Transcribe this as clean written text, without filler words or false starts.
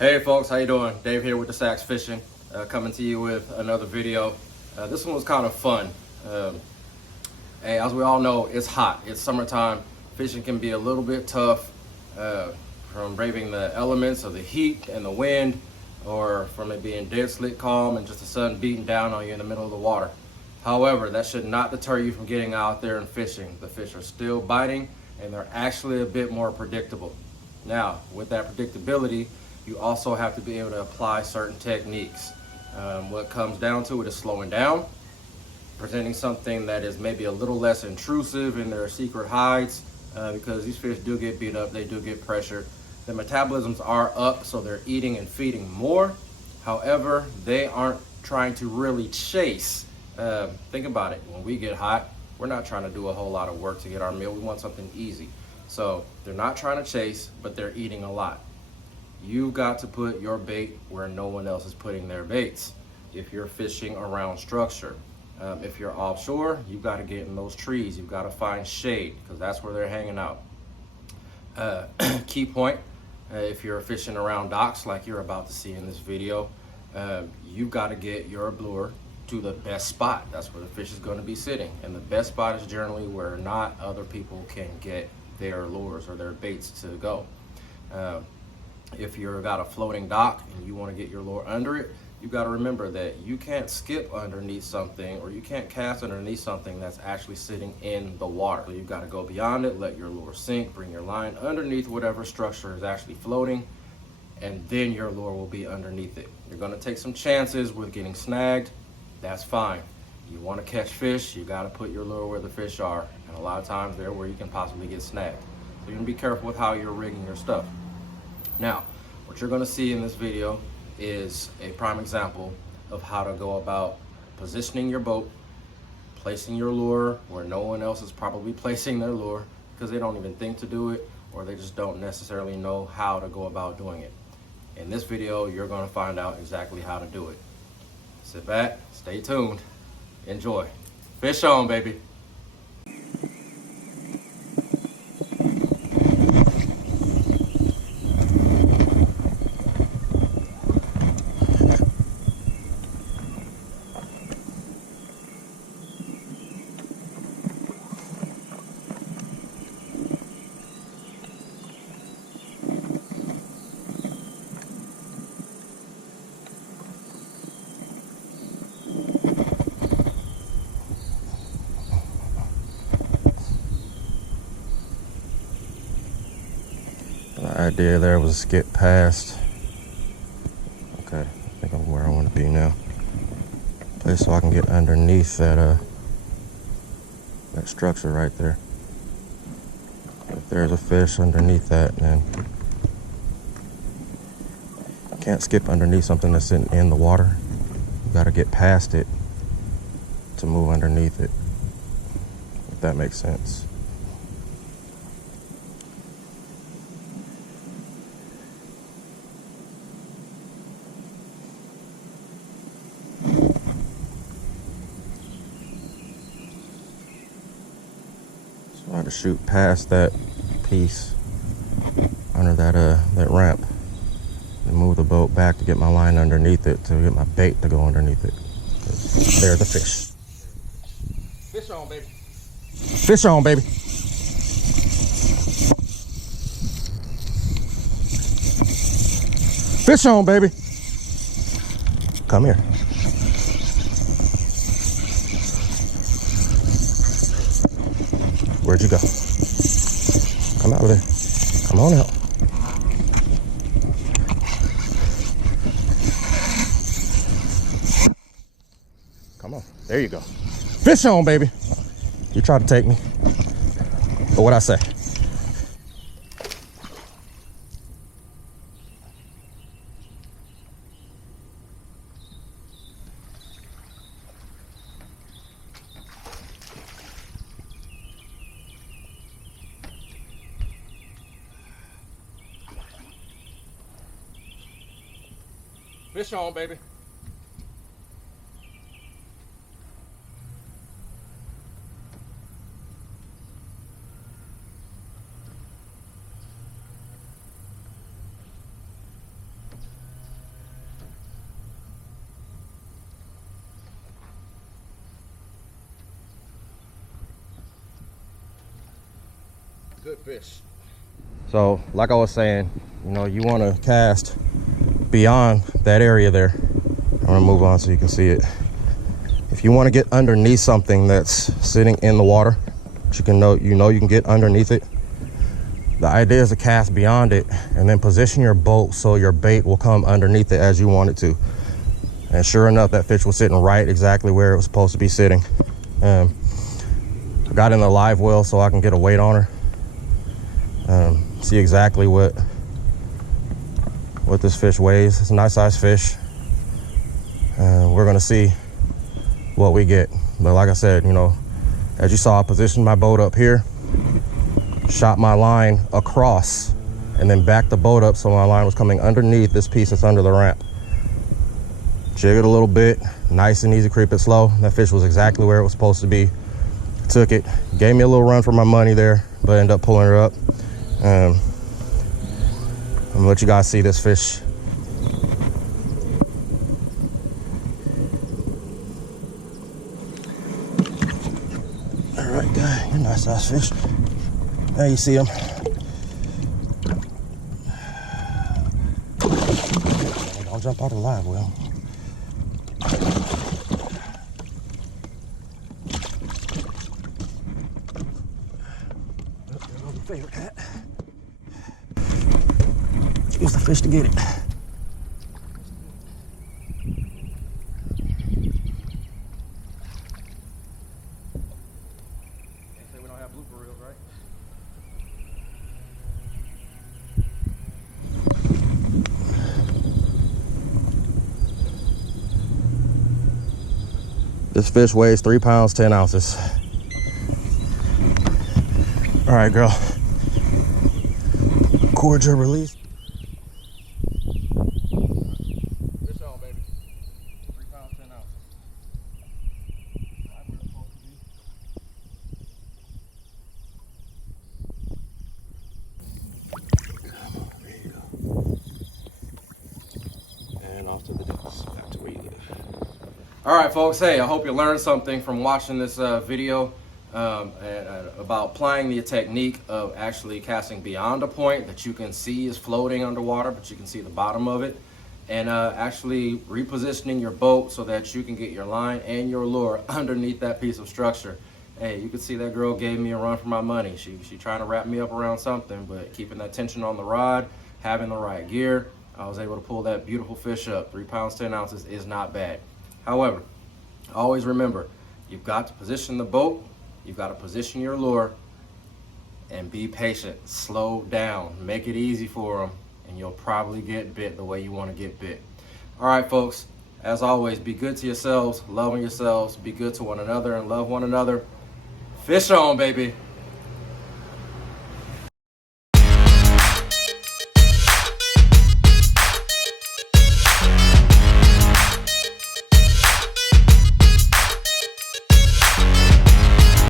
Hey folks, how you doing? Dave here with the Sax Fishing, coming to you with another video. This one was kind of fun. Hey, as we all know, it's hot. It's summertime. Fishing can be a little bit tough from braving the elements of the heat and the wind, or from it being dead slick calm and just the sun beating down on you in the middle of the water. However, that should not deter you from getting out there and fishing. The fish are still biting, and they're actually a bit more predictable. Now, with that predictability, you also have to be able to apply certain techniques. What comes down to it is slowing down, presenting something that is maybe a little less intrusive in their secret hides, because these fish do get beat up, they do get pressured. The metabolisms are up, so they're eating and feeding more. However, they aren't trying to really chase. Think about it, when we get hot, we're not trying to do a whole lot of work to get our meal. We want something easy. So they're not trying to chase, but they're eating a lot. You've got to put your bait where no one else is putting their baits. If you're fishing around structure, if you're offshore, you've got to get in those trees. You've got to find shade, because that's where they're hanging out. Key point, if you're fishing around docks like you're about to see in this video, you've got to get your lure to the best spot. That's where the fish is going to be sitting. And the best spot is generally where not other people can get their lures or their baits to go. If you've got a floating dock and you want to get your lure under it, you've got to remember that you can't skip underneath something, or you can't cast underneath something that's actually sitting in the water. So you've got to go beyond it, let your lure sink, bring your line underneath whatever structure is actually floating, and then your lure will be underneath it. You're going to take some chances with getting snagged. That's fine. You want to catch fish, you got to put your lure where the fish are, and a lot of times they're where you can possibly get snagged. So you're going to be careful with how you're rigging your stuff. Now, what you're going to see in this video is a prime example of how to go about positioning your boat, placing your lure where no one else is probably placing their lure, because they don't even think to do it, or they just don't necessarily know how to go about doing it. In this video, you're going to find out exactly how to do it. Sit back, stay tuned, enjoy. Fish on, baby. The idea there was skip past. Okay, I think I'm where I want to be now. Place so I can get underneath that that structure right there. If there's a fish underneath that, then you can't skip underneath something that's in the water. You got to get past it to move underneath it, if that makes sense. I had to shoot past that piece under that ramp and move the boat back to get my line underneath it, to get my bait to go underneath it. There's the fish. Fish on, baby. Fish on, baby. Fish on, baby. Come here. Where'd you go? Come out of there. Come on out. Come on. There you go. Fish on, baby. You tried to take me. But what'd I say? Fish on, baby. Good fish. So like I was saying, you know, you want to cast beyond that area there. I'm gonna move on so you can see it. If you want to get underneath something that's sitting in the water, you can get underneath it. The idea is to cast beyond it and then position your boat so your bait will come underneath it as you want it to. And sure enough, that fish was sitting right exactly where it was supposed to be sitting. I got in the live well so I can get a weight on her. See exactly what this fish weighs. It's a nice size fish. We're gonna see what we get. But like I said, you know, as you saw, I positioned my boat up here, shot my line across, and then backed the boat up so my line was coming underneath this piece that's under the ramp. Jig it a little bit, nice and easy, creep it slow. That fish was exactly where it was supposed to be. Took it, gave me a little run for my money there, but ended up pulling her up. I'm gonna let you guys see this fish. All right, guy, you're a nice size fish. There you see him. Don't jump out of the live well. There goes the favorite cat. Use the fish to get it. We don't have blooper reels, right? This fish weighs 3 pounds, 10 ounces. All right, girl. Cord your release. Fish on, baby. 3 pounds, 10 ounces. Right where it's supposed to be. There you go. And off to the depths, back to where you live. All right, folks. Hey, I hope you learned something from watching this video about applying the technique of actually casting beyond a point that you can see is floating underwater, but you can see the bottom of it, and actually repositioning your boat so that you can get your line and your lure underneath that piece of structure. Hey, you can see that girl gave me a run for my money. She trying to wrap me up around something, but keeping that tension on the rod, having the right gear, I was able to pull that beautiful fish up. 3 pounds, 10 ounces is not bad. However, always remember, you've got to position the boat, you've got to position your lure, and be patient. Slow down, make it easy for them, and you'll probably get bit the way you want to get bit. All right, folks, as always, be good to yourselves, love yourselves, be good to one another, and love one another. Fish on, baby.